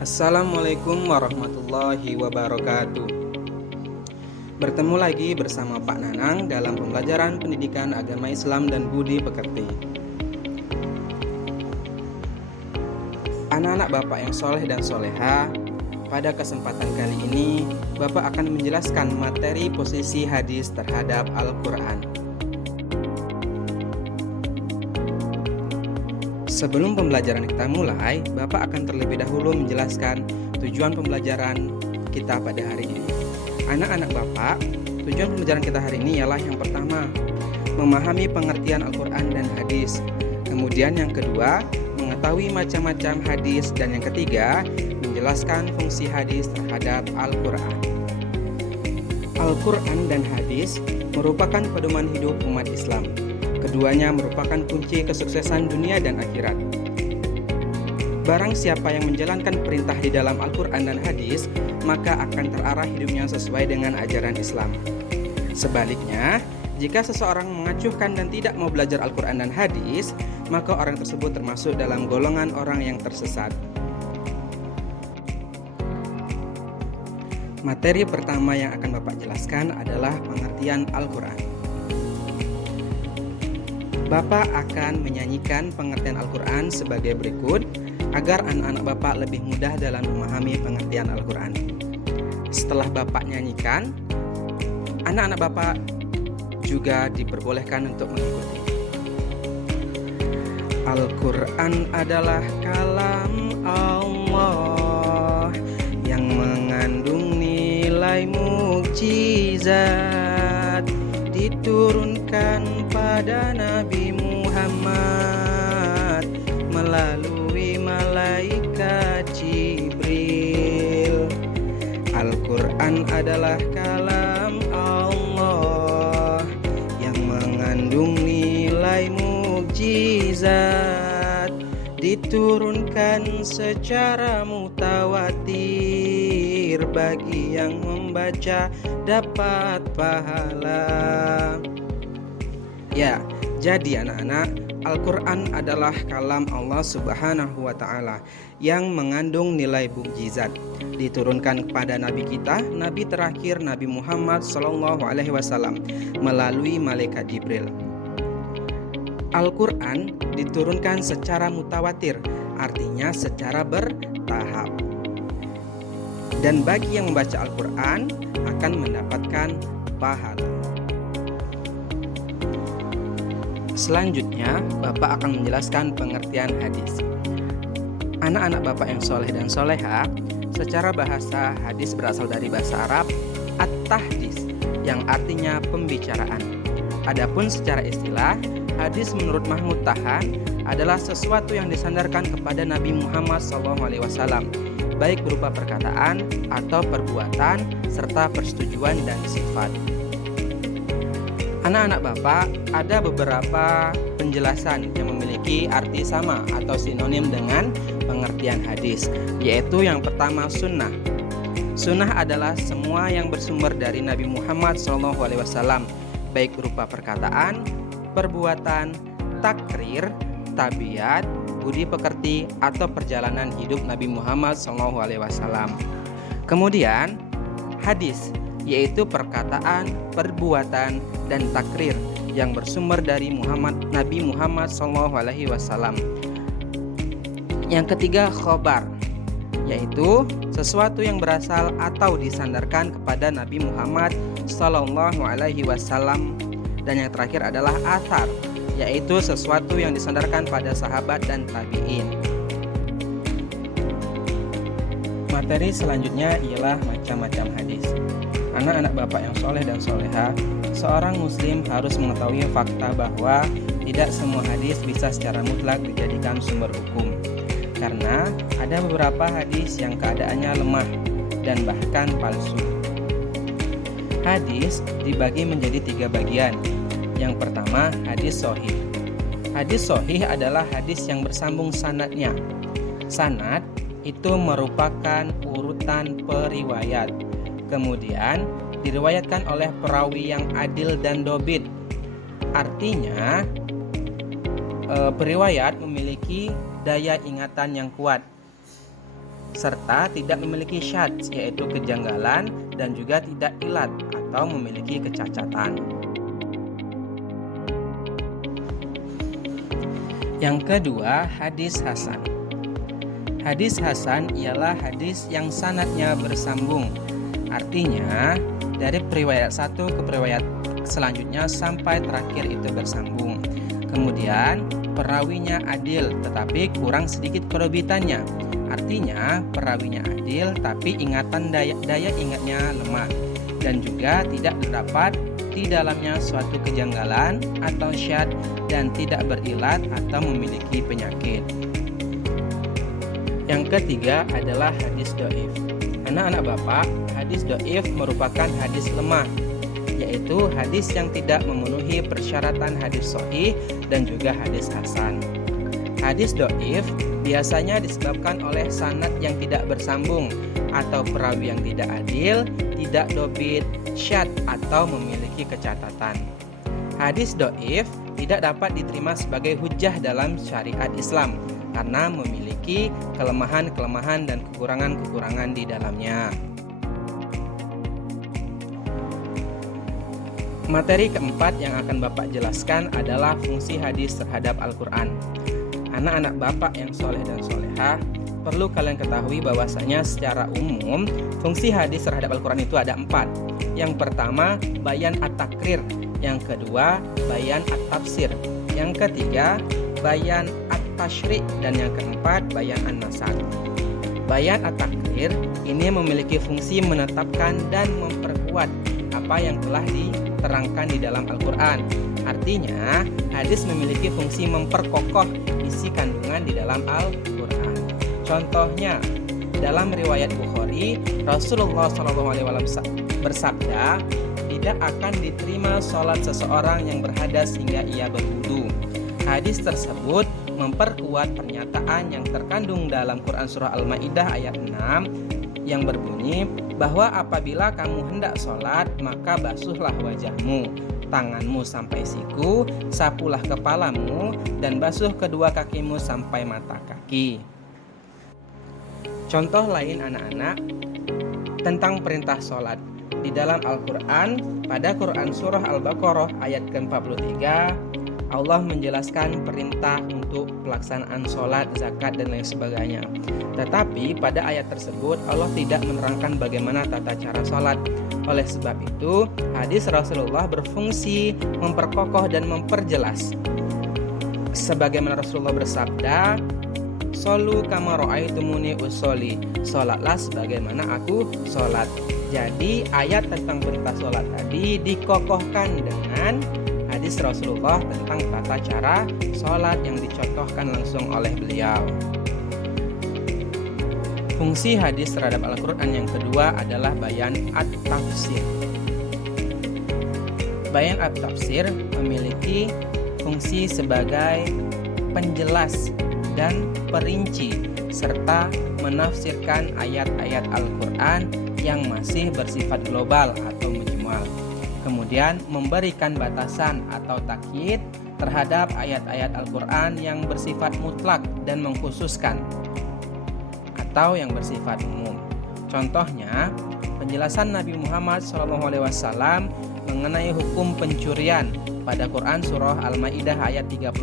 Assalamualaikum warahmatullahi wabarakatuh. Bertemu lagi bersama Pak Nanang dalam pembelajaran pendidikan agama Islam dan budi pekerti. Anak-anak Bapak yang soleh dan soleha, pada kesempatan kali ini Bapak akan menjelaskan materi posisi hadis terhadap Al-Quran. Sebelum pembelajaran kita mulai, Bapak akan terlebih dahulu menjelaskan tujuan pembelajaran kita pada hari ini. Anak-anak Bapak, tujuan pembelajaran kita hari ini ialah yang pertama, memahami pengertian Al-Quran dan hadis. Kemudian yang kedua, mengetahui macam-macam hadis. Dan yang ketiga, menjelaskan fungsi hadis terhadap Al-Quran. Al-Quran dan hadis merupakan pedoman hidup umat Islam. Keduanya merupakan kunci kesuksesan dunia dan akhirat. Barang siapa yang menjalankan perintah di dalam Al-Quran dan hadis, maka akan terarah hidupnya sesuai dengan ajaran Islam. Sebaliknya, jika seseorang mengacuhkan dan tidak mau belajar Al-Quran dan hadis, maka orang tersebut termasuk dalam golongan orang yang tersesat. Materi pertama yang akan Bapak jelaskan adalah pengertian Al-Quran. Bapak akan menyanyikan pengertian Al-Quran sebagai berikut agar anak-anak Bapak lebih mudah dalam memahami pengertian Al-Quran. Setelah Bapak nyanyikan, anak-anak Bapak juga diperbolehkan untuk mengikuti. Al-Quran adalah kalam Allah yang mengandung nilai mukjizat, diturunkan pada Nabi Muhammad melalui malaikat Jibril. Al-Quran adalah kalam Allah yang mengandung nilai mukjizat, diturunkan secara mutawatir, bagi yang membaca dapat pahala. Ya, jadi anak-anak, Al-Quran adalah kalam Allah Subhanahu wa Ta'ala yang mengandung nilai mukjizat, diturunkan kepada Nabi kita, Nabi terakhir Nabi Muhammad SAW melalui malaikat Jibril. Al-Quran diturunkan secara mutawatir, artinya secara bertahap. Dan bagi yang membaca Al-Quran akan mendapatkan pahala. Selanjutnya, Bapak akan menjelaskan pengertian hadis. Anak-anak Bapak yang soleh dan soleha, secara bahasa hadis berasal dari bahasa Arab at-tahdis, yang artinya pembicaraan. Adapun secara istilah, hadis menurut Mahmud Tahan adalah sesuatu yang disandarkan kepada Nabi Muhammad SAW, baik berupa perkataan atau perbuatan, serta persetujuan dan sifat. Anak-anak Bapak, ada beberapa penjelasan yang memiliki arti sama atau sinonim dengan pengertian hadis, yaitu yang pertama sunnah. Sunnah adalah semua yang bersumber dari Nabi Muhammad SAW, baik berupa perkataan, perbuatan, takrir, tabiat, budi pekerti, atau perjalanan hidup Nabi Muhammad SAW. Kemudian hadis, yaitu perkataan, perbuatan, dan takrir yang bersumber dari Nabi Muhammad SAW. Yang ketiga khobar, yaitu sesuatu yang berasal atau disandarkan kepada Nabi Muhammad SAW. Dan yang terakhir adalah athar, yaitu sesuatu yang disandarkan pada sahabat dan tabi'in. Materi selanjutnya ialah macam-macam hadis. Anak-anak Bapak yang soleh dan soleha, seorang muslim harus mengetahui fakta bahwa tidak semua hadis bisa secara mutlak dijadikan sumber hukum, karena ada beberapa hadis yang keadaannya lemah dan bahkan palsu. Hadis dibagi menjadi 3 bagian. Yang pertama, hadis sahih. Hadis sahih adalah hadis yang bersambung sanadnya. Sanad itu merupakan urutan periwayat, kemudian diriwayatkan oleh perawi yang adil dan dobit. Artinya, periwayat memiliki daya ingatan yang kuat. serta tidak memiliki syadz, yaitu kejanggalan, dan juga tidak ilat atau memiliki kecacatan. Yang kedua, hadis hasan. Hadis hasan ialah hadis yang sanadnya bersambung. Artinya, dari periwayat satu ke periwayat selanjutnya sampai terakhir itu bersambung. Kemudian, perawinya adil tetapi kurang sedikit kerobitannya. Artinya, perawinya adil tapi daya ingatnya lemah. Dan juga tidak terdapat di dalamnya suatu kejanggalan atau syadz dan tidak berilat atau memiliki penyakit. Yang ketiga adalah hadis dhaif. Anak-anak Bapak, hadis dhaif merupakan hadis lemah, yaitu hadis yang tidak memenuhi persyaratan hadis sahih dan juga hadis hasan. Hadis dhaif biasanya disebabkan oleh sanad yang tidak bersambung atau perawi yang tidak adil, tidak dobit, syadz atau memiliki kecacatan. Hadis dhaif tidak dapat diterima sebagai hujjah dalam syariat Islam karena memiliki kelemahan-kelemahan dan kekurangan-kekurangan di dalamnya. Materi keempat yang akan Bapak jelaskan adalah fungsi hadis terhadap Al-Quran. Anak-anak Bapak yang soleh dan solehah, perlu kalian ketahui bahwasanya secara umum fungsi hadis terhadap Al-Quran itu ada 4. Yang pertama, bayan at-takrir. Yang kedua, bayan at-tafsir. Yang ketiga, bayan at-tashri'. Dan yang keempat, bayan an-nasakh. Bayan at-takrir ini memiliki fungsi menetapkan dan memperkuat apa yang telah diterangkan di dalam Al-Quran. Artinya, hadis memiliki fungsi memperkokoh isi kandungan di dalam Al-Quran. Contohnya, dalam riwayat Bukhari, Rasulullah SAW bersabda, tidak akan diterima sholat seseorang yang berhadas hingga ia berwudu. Hadis tersebut memperkuat pernyataan yang terkandung dalam Quran Surah Al-Ma'idah ayat 6 yang berbunyi bahwa apabila kamu hendak sholat, maka basuhlah wajahmu, tanganmu sampai siku, sapulah kepalamu, dan basuh kedua kakimu sampai mata kaki. Contoh lain anak-anak tentang perintah sholat. Di dalam Al-Quran, pada Quran Surah Al-Baqarah ayat ke-43, Allah menjelaskan perintah untuk pelaksanaan sholat, zakat, dan lain sebagainya. Tetapi pada ayat tersebut Allah tidak menerangkan bagaimana tata cara sholat. Oleh sebab itu, hadis Rasulullah berfungsi memperkokoh dan memperjelas. Sebagaimana Rasulullah bersabda, "Sholu kama ra'aitumuni usolli." Sholatlah sebagaimana aku sholat. Jadi ayat tentang perintah sholat tadi dikokohkan dengan hadis Rasulullah tentang tata cara sholat yang dicontohkan langsung oleh beliau. Fungsi hadis terhadap Al-Quran yang kedua adalah bayan at-tafsir. Bayan at-tafsir memiliki fungsi sebagai penjelas dan perinci serta menafsirkan ayat-ayat Al-Quran yang masih bersifat global atau mujmal. Kemudian memberikan batasan atau takyid terhadap ayat-ayat Al-Quran yang bersifat mutlak dan mengkhususkan atau yang bersifat umum. Contohnya, penjelasan Nabi Muhammad SAW mengenai hukum pencurian pada Quran Surah Al-Ma'idah ayat 38.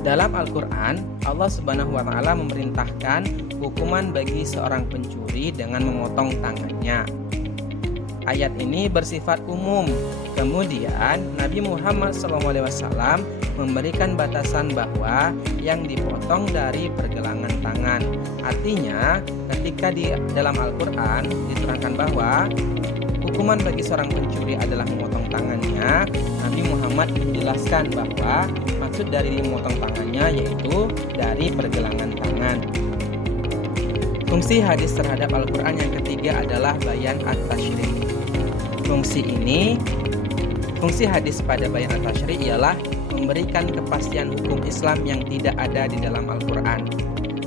Dalam Al-Quran, Allah Subhanahu wa Ta'ala memerintahkan hukuman bagi seorang pencuri dengan memotong tangannya. Ayat ini bersifat umum. Kemudian Nabi Muhammad SAW memberikan batasan bahwa yang dipotong dari pergelangan tangan. Artinya, ketika di dalam Al-Quran diterangkan bahwa hukuman bagi seorang pencuri adalah memotong tangannya, Nabi Muhammad menjelaskan bahwa maksud dari memotong tangannya yaitu dari pergelangan tangan. Fungsi hadis terhadap Al-Quran yang ketiga adalah bayan at-tashri'. Fungsi hadis pada bayan at-tashri' ialah memberikan kepastian hukum Islam yang tidak ada di dalam Al-Quran.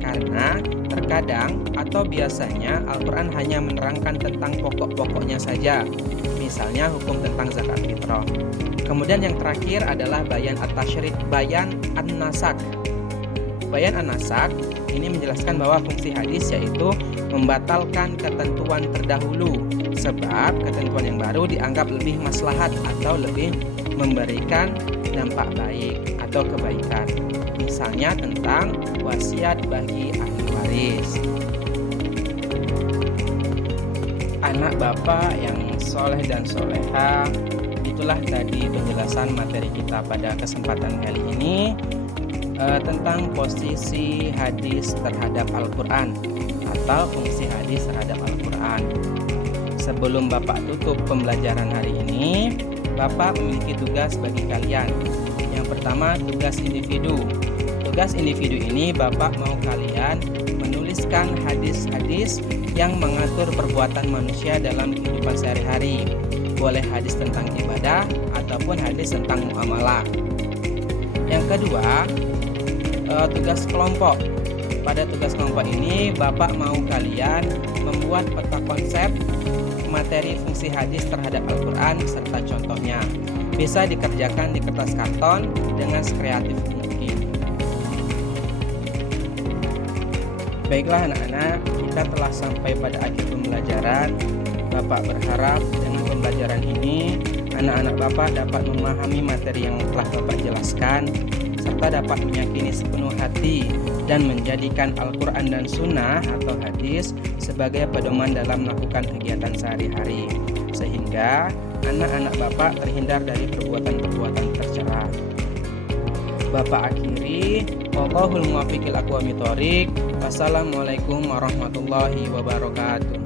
Karena terkadang atau biasanya Al-Quran hanya menerangkan tentang pokok-pokoknya saja, misalnya hukum tentang zakat fitrah. Kemudian yang terakhir adalah bayan at-tashri', bayan an-nasakh. Bayan An-Nasak ini menjelaskan bahwa fungsi hadis yaitu membatalkan ketentuan terdahulu, sebab ketentuan yang baru dianggap lebih maslahat atau lebih memberikan dampak baik atau kebaikan. Misalnya tentang wasiat bagi ahli waris. Anak bapak yang soleh dan soleha, itulah tadi penjelasan materi kita pada kesempatan kali ini tentang posisi hadis terhadap Al-Quran atau fungsi hadis terhadap Al-Quran. Sebelum Bapak tutup pembelajaran hari ini, Bapak memiliki tugas bagi kalian. Yang pertama, tugas individu. Tugas individu ini Bapak mau kalian menuliskan hadis-hadis yang mengatur perbuatan manusia dalam kehidupan sehari-hari. Boleh hadis tentang ibadah ataupun hadis tentang muamalah. Yang kedua, tugas kelompok. Pada tugas kelompok ini Bapak mau kalian membuat peta konsep materi fungsi hadis terhadap Al-Quran serta contohnya. Bisa dikerjakan di kertas karton dengan sekreatif mungkin. Baiklah anak-anak, kita telah sampai pada akhir pembelajaran. Bapak berharap dengan pembelajaran ini anak-anak Bapak dapat memahami materi yang telah Bapak jelaskan, serta dapat meyakini sepenuh hati dan menjadikan Al-Quran dan Sunnah atau hadis sebagai pedoman dalam melakukan kegiatan sehari-hari, sehingga anak-anak Bapak terhindar dari perbuatan-perbuatan tercela. Bapak akhiri, wallahul muwaffiq ila aqwamit thoriq. Wassalamualaikum warahmatullahi wabarakatuh.